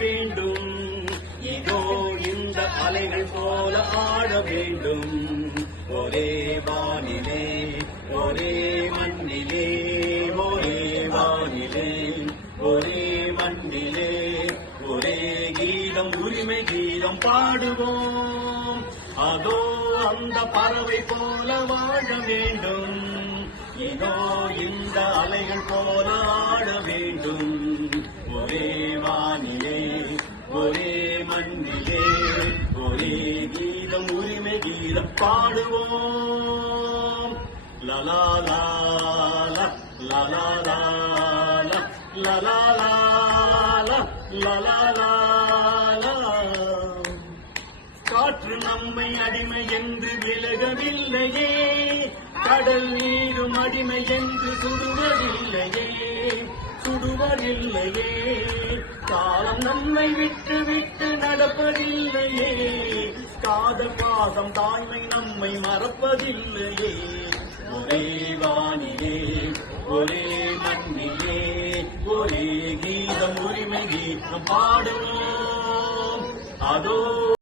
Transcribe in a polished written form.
வேண்டும். இதோ இந்த அலைகள் போல ஆட வேண்டும். ஒரே வானிலே ஒரே மண்ணிலே, ஒரே வானிலே ஒரே மண்ணிலே, ஒரே கீதம் உரிமை கீதம் பாடுவோம். அதோ அந்த பறவை போல வாழ வேண்டும். இதோ இந்த அலைகள் போல ஆட வேண்டும். ஒரே வானிலே ஒரே மண்ணிலே, ஒரே கீதம் உரிமை கீதம் பாடுவோம். லலா லா லலா லா லலா லலா. காற்று நம்மை அடிமை என்று விலகவில்லையே, கடல் நீரும் அடிமை என்று சுடுவதில்லையே. காலம் நம்மை விட்டு விட்டு நடப்பதில்லையே, காதல் பாசம் தாய்மை நம்மை மறப்பதில்லையே. ஒரே வானிலே ஒரே மண்ணிலே, ஒரே கீதம் உரிமை கீதம் பாடுவோம். அதோ